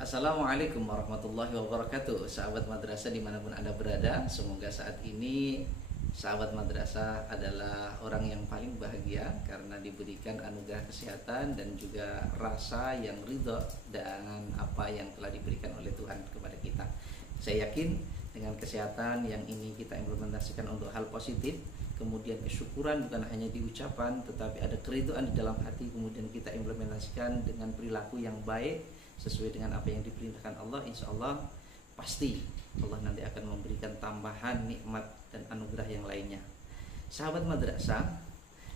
Assalamualaikum warahmatullahi wabarakatuh. Sahabat madrasah dimanapun Anda berada, semoga saat ini sahabat madrasah adalah orang yang paling bahagia karena diberikan anugerah kesehatan dan juga rasa yang ridho dengan apa yang telah diberikan oleh Tuhan kepada kita. Saya yakin dengan kesehatan yang ini kita implementasikan untuk hal positif, kemudian kesyukuran bukan hanya di ucapan tetapi ada keridhaan di dalam hati, kemudian kita implementasikan dengan perilaku yang baik sesuai dengan apa yang diperintahkan Allah, insya Allah pasti Allah nanti akan memberikan tambahan nikmat dan anugerah yang lainnya. Sahabat madrasah,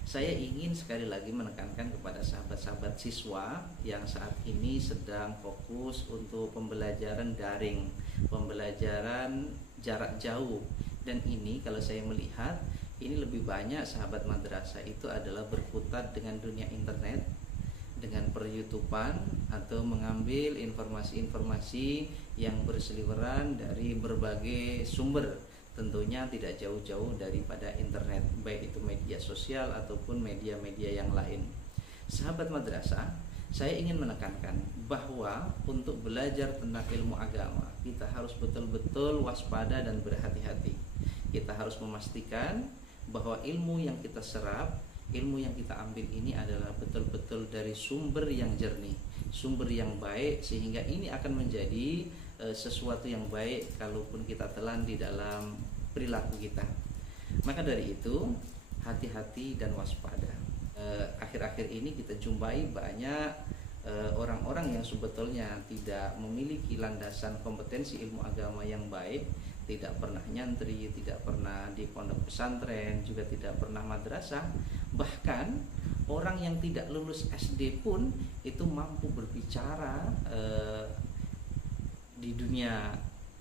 saya ingin sekali lagi menekankan kepada sahabat-sahabat siswa yang saat ini sedang fokus untuk pembelajaran daring, pembelajaran jarak jauh. Dan ini kalau saya melihat, ini lebih banyak sahabat madrasah itu adalah berkutat dengan dunia internet, dengan per-YouTubean atau mengambil informasi-informasi yang berseliweran dari berbagai sumber, tentunya tidak jauh-jauh daripada internet, baik itu media sosial ataupun media-media yang lain. Sahabat madrasah, saya ingin menekankan bahwa untuk belajar tentang ilmu agama kita harus betul-betul waspada dan berhati-hati. Kita harus memastikan bahwa ilmu yang kita serap, ilmu yang kita ambil ini adalah betul-betul dari sumber yang jernih, sumber yang baik, sehingga ini akan menjadi sesuatu yang baik kalaupun kita telan di dalam perilaku kita. Maka dari itu hati-hati dan waspada. Akhir-akhir ini kita jumpai banyak orang-orang yang sebetulnya tidak memiliki landasan kompetensi ilmu agama yang baik, tidak pernah nyantri, tidak pernah di pondok pesantren, juga tidak pernah madrasah. Bahkan orang yang tidak lulus SD pun itu mampu berbicara di dunia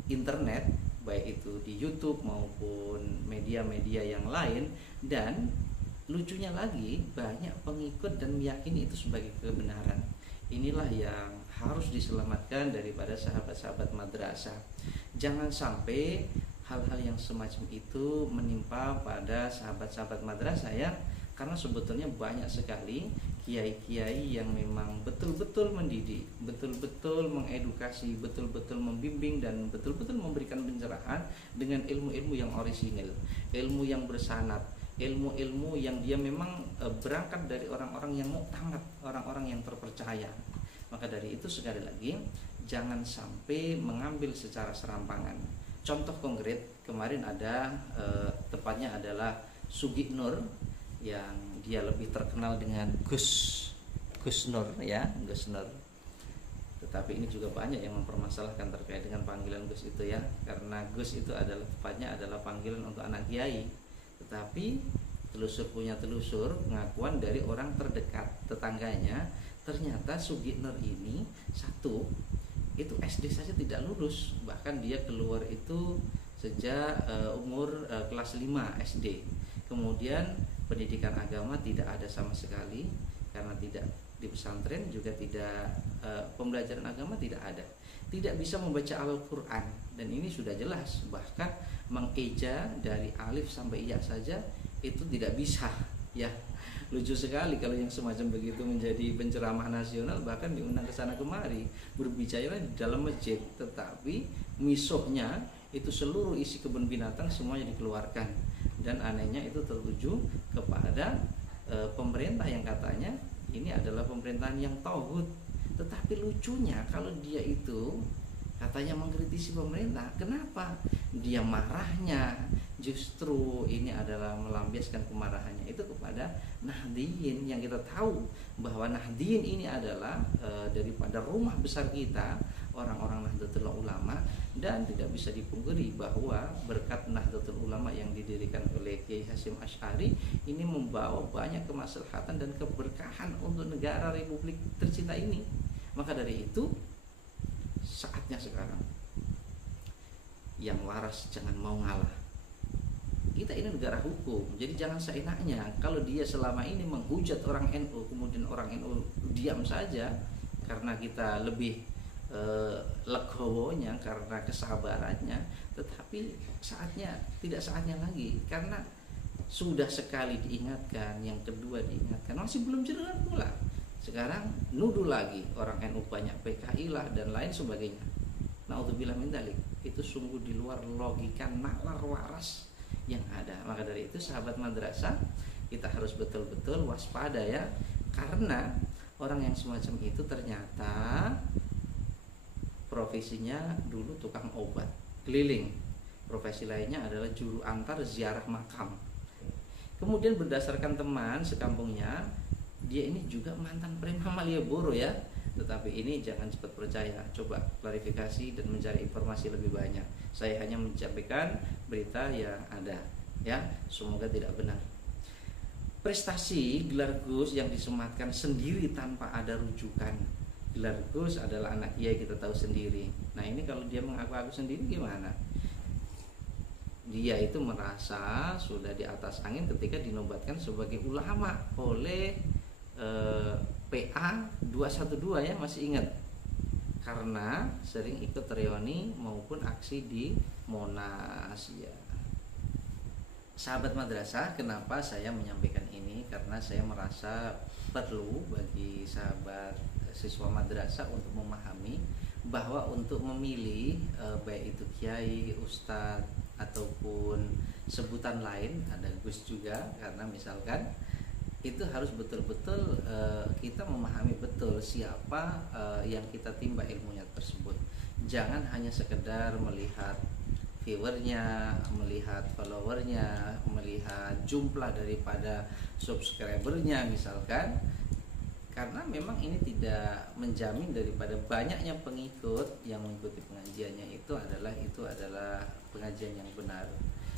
internet, baik itu di YouTube maupun media-media yang lain. Dan lucunya lagi, banyak pengikut dan meyakini itu sebagai kebenaran. Inilah yang harus diselamatkan daripada sahabat-sahabat madrasah. Jangan sampai hal-hal yang semacam itu menimpa pada sahabat-sahabat madrasah ya, karena sebetulnya banyak sekali kiai-kiai yang memang betul-betul mendidik, betul-betul mengedukasi, betul-betul membimbing, dan betul-betul memberikan pencerahan dengan ilmu-ilmu yang orisinil, ilmu yang bersanad, ilmu-ilmu yang dia memang berangkat dari orang-orang yang muktamad, orang-orang yang terpercaya. Maka dari itu sekali lagi jangan sampai mengambil secara serampangan. Contoh konkret kemarin ada tepatnya adalah Sugi Nur, yang dia lebih terkenal dengan Gus Nur ya, Gus Nur. Tetapi ini juga banyak yang mempermasalahkan terkait dengan panggilan Gus itu ya, karena Gus itu adalah tepatnya adalah panggilan untuk anak kiai. Tetapi telusur punya telusur, pengakuan dari orang terdekat tetangganya, ternyata Sugi Nur ini satu itu SD saja tidak lulus, bahkan dia keluar itu sejak umur kelas 5 SD. Kemudian pendidikan agama tidak ada sama sekali, karena tidak di pesantren, juga tidak pembelajaran agama tidak ada. Tidak bisa membaca Al-Quran, dan ini sudah jelas. Bahkan mengeja dari alif sampai iya saja itu tidak bisa ya. Lucu sekali kalau yang semacam begitu menjadi penceramah nasional, bahkan diundang ke sana kemari berbicara di dalam masjid, tetapi misuhnya itu seluruh isi kebun binatang semuanya dikeluarkan. Dan anehnya itu tertuju kepada pemerintah yang katanya ini adalah pemerintahan yang tauhid. Tetapi lucunya kalau dia itu katanya mengkritisi pemerintah, kenapa dia marahnya justru ini adalah melampiaskan kemarahannya itu kepada Nahdliyin, yang kita tahu bahwa Nahdliyin ini adalah daripada rumah besar kita, orang-orang Nahdlatul Ulama. Dan tidak bisa dipungkiri bahwa berkat Nahdlatul Ulama yang didirikan oleh Kiai Hasyim Asy'ari ini membawa banyak kemaslahatan dan keberkahan untuk negara Republik tercinta ini. Maka dari itu saatnya sekarang yang waras jangan mau ngalah. Kita ini negara hukum, jadi jangan seenaknya. Kalau dia selama ini menghujat orang NU, kemudian orang NU diam saja karena kita lebih legowonya, karena kesabarannya. Tetapi tidak saatnya lagi, karena sudah sekali diingatkan, yang kedua diingatkan, masih belum jelas pula. Sekarang nuduh lagi orang NU banyak PKI lah dan lain sebagainya. Naudzubillah min dzalik. Itu sungguh di luar logika nalar waras yang ada. Maka dari itu sahabat madrasah, kita harus betul-betul waspada ya, karena orang yang semacam itu ternyata profesinya dulu tukang obat keliling, profesi lainnya adalah juru antar ziarah makam. Kemudian berdasarkan teman sekampungnya, dia ini juga mantan prema Malioboro ya. Tetapi ini jangan cepat percaya, coba klarifikasi dan mencari informasi lebih banyak. Saya hanya menyampaikan berita yang ada ya, semoga tidak benar. Prestasi gelar Gus yang disematkan sendiri tanpa ada rujukan. Gelar Gus adalah anak kiai, kita tahu sendiri. Nah ini kalau dia mengaku-ngaku sendiri gimana? Dia itu merasa sudah di atas angin ketika dinobatkan sebagai ulama oleh PA 212 ya, masih ingat, karena sering ikut reuni maupun aksi di Monas ya. Sahabat madrasah, kenapa saya menyampaikan ini? Karena saya merasa perlu bagi sahabat siswa madrasah untuk memahami bahwa untuk memilih baik itu kiai, ustadz ataupun sebutan lain, ada Gus juga, karena misalkan itu harus betul-betul kita memahami betul siapa yang kita timba ilmunya tersebut. Jangan hanya sekedar melihat viewernya, melihat followernya, melihat jumlah daripada subscribernya misalkan, karena memang ini tidak menjamin daripada banyaknya pengikut yang mengikuti pengajiannya itu adalah pengajian yang benar.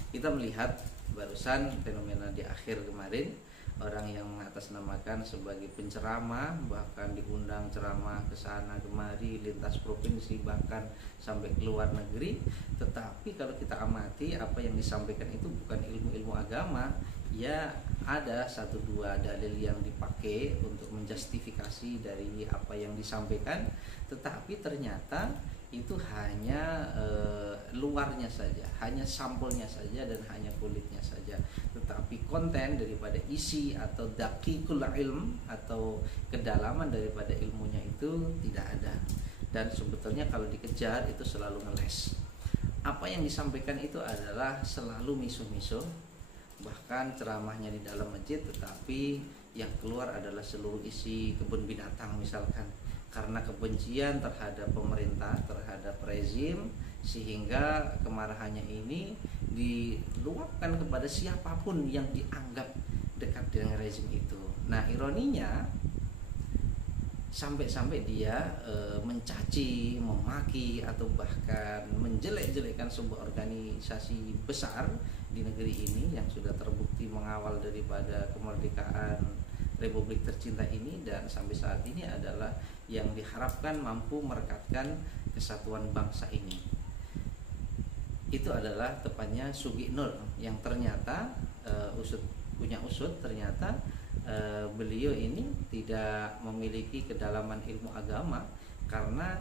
Kita melihat barusan fenomena di akhir kemarin, orang yang mengatasnamakan sebagai penceramah, bahkan diundang ceramah ke sana kemari, lintas provinsi, bahkan sampai ke luar negeri. Tetapi kalau kita amati apa yang disampaikan itu bukan ilmu-ilmu agama, ya ada satu dua dalil yang dipakai untuk menjustifikasi dari apa yang disampaikan, tetapi ternyata itu hanya luarnya saja, hanya sampulnya saja dan hanya kulitnya saja. Tetapi konten daripada isi atau daqiqul ilm atau kedalaman daripada ilmunya itu tidak ada. Dan sebetulnya kalau dikejar itu selalu ngeles. Apa yang disampaikan itu adalah selalu miso-miso, bahkan ceramahnya di dalam masjid tetapi yang keluar adalah seluruh isi kebun binatang misalkan, karena kebencian terhadap pemerintah, terhadap rezim, sehingga kemarahannya ini diluapkan kepada siapapun yang dianggap dekat dengan rezim itu. Nah ironinya, sampai-sampai dia mencaci, memaki atau bahkan menjelek-jelekkan sebuah organisasi besar di negeri ini yang sudah terbukti mengawal daripada kemerdekaan Republik tercinta ini, dan sampai saat ini adalah yang diharapkan mampu merekatkan kesatuan bangsa ini. Itu adalah tepatnya Sugi Nur yang ternyata punya usut, ternyata beliau ini tidak memiliki kedalaman ilmu agama, karena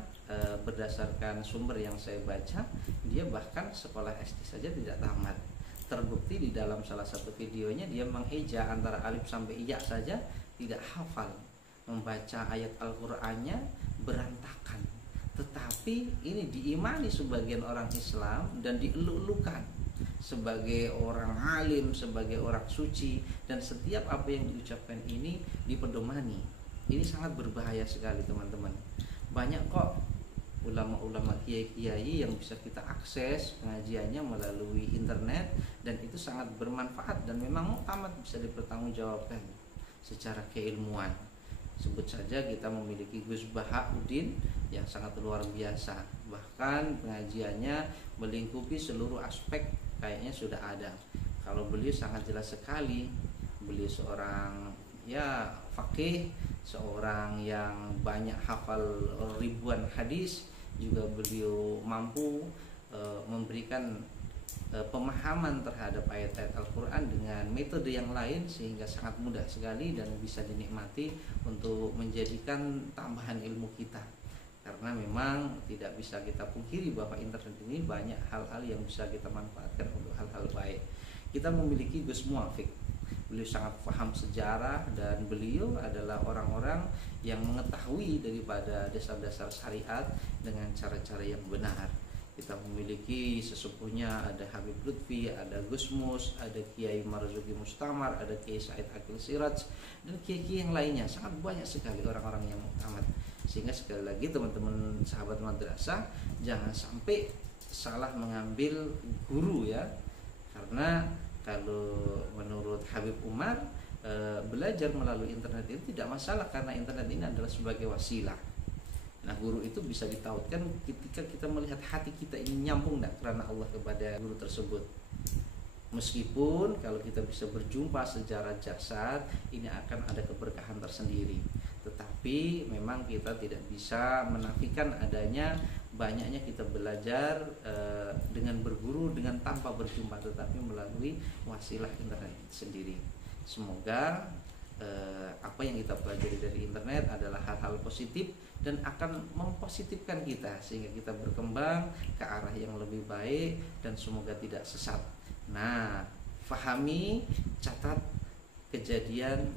berdasarkan sumber yang saya baca, dia bahkan sekolah SD saja tidak tamat. Terbukti di dalam salah satu videonya dia mengeja antara alif sampai iya saja tidak hafal, membaca ayat Al-Qur'annya berantakan. Tetapi ini diimani sebagian orang Islam dan dielulukan sebagai orang alim, sebagai orang suci, dan setiap apa yang diucapkan ini dipedomani. Ini sangat berbahaya sekali teman-teman. Banyak kok ulama-ulama kiai-kiai yang bisa kita akses pengajiannya melalui internet, dan itu sangat bermanfaat dan memang amat bisa dipertanggungjawabkan secara keilmuan. Sebut saja kita memiliki Gus Bahauddin yang sangat luar biasa, bahkan pengajiannya melingkupi seluruh aspek, kayaknya sudah ada. Kalau beliau sangat jelas sekali, beliau seorang ya faqih, seorang yang banyak hafal ribuan hadis, juga beliau mampu memberikan pemahaman terhadap ayat-ayat Al-Quran dengan metode yang lain, sehingga sangat mudah sekali dan bisa dinikmati untuk menjadikan tambahan ilmu kita. Karena memang tidak bisa kita pungkiri bahwa internet ini banyak hal-hal yang bisa kita manfaatkan untuk hal-hal baik. Kita memiliki Gus Muafiq. beliau sangat paham sejarah dan beliau adalah orang-orang yang mengetahui daripada dasar-dasar syariat dengan cara-cara yang benar. Kita memiliki sesepuhnya, ada Habib Lutfi, ada Gusmus, ada Kiai Marzuki Mustamar, ada Kiai Said Akil Siraj, dan kiai-kiai yang lainnya. Sangat banyak sekali orang-orang yang muktamad. Sehingga sekali lagi teman-teman sahabat madrasah, jangan sampai salah mengambil guru ya. Karena kalau menurut Habib Umar, belajar melalui internet itu tidak masalah, karena internet ini adalah sebagai wasilah. Nah, guru itu bisa ditautkan ketika kita melihat hati kita ini nyambung tidak karena Allah kepada guru tersebut. Meskipun kalau kita bisa berjumpa secara jasad, ini akan ada keberkahan tersendiri. Tetapi memang kita tidak bisa menafikan adanya banyaknya kita belajar dengan berguru dengan tanpa berjumpa, tetapi melalui wasilah internet itu sendiri. Semoga apa yang kita pelajari dari internet adalah hal-hal positif dan akan mempositifkan kita sehingga kita berkembang ke arah yang lebih baik dan semoga tidak sesat. Nah, fahami, catat kejadian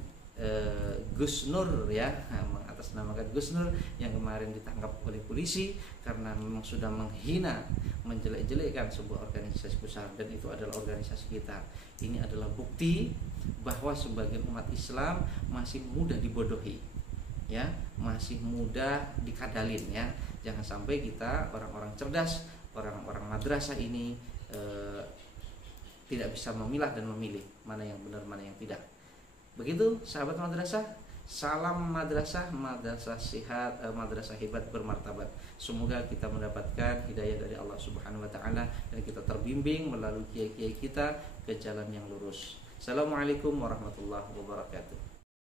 Gus Nur ya, mengatasnamakan Gus Nur yang kemarin ditangkap oleh polisi karena memang sudah menghina, menjelek-jelekkan sebuah organisasi besar, dan itu adalah organisasi kita. Ini adalah bukti bahwa sebagian umat Islam masih mudah dibodohi ya, masih mudah dikadalin ya. Jangan sampai kita orang-orang cerdas, orang-orang madrasah ini tidak bisa memilah dan memilih mana yang benar mana yang tidak. Begitu sahabat madrasah, salam madrasah, madrasah sehat, madrasah hebat bermartabat. Semoga kita mendapatkan hidayah dari Allah Subhanahu wa taala dan kita terbimbing melalui kiai-kiai kita ke jalan yang lurus. Assalamualaikum warahmatullahi wabarakatuh.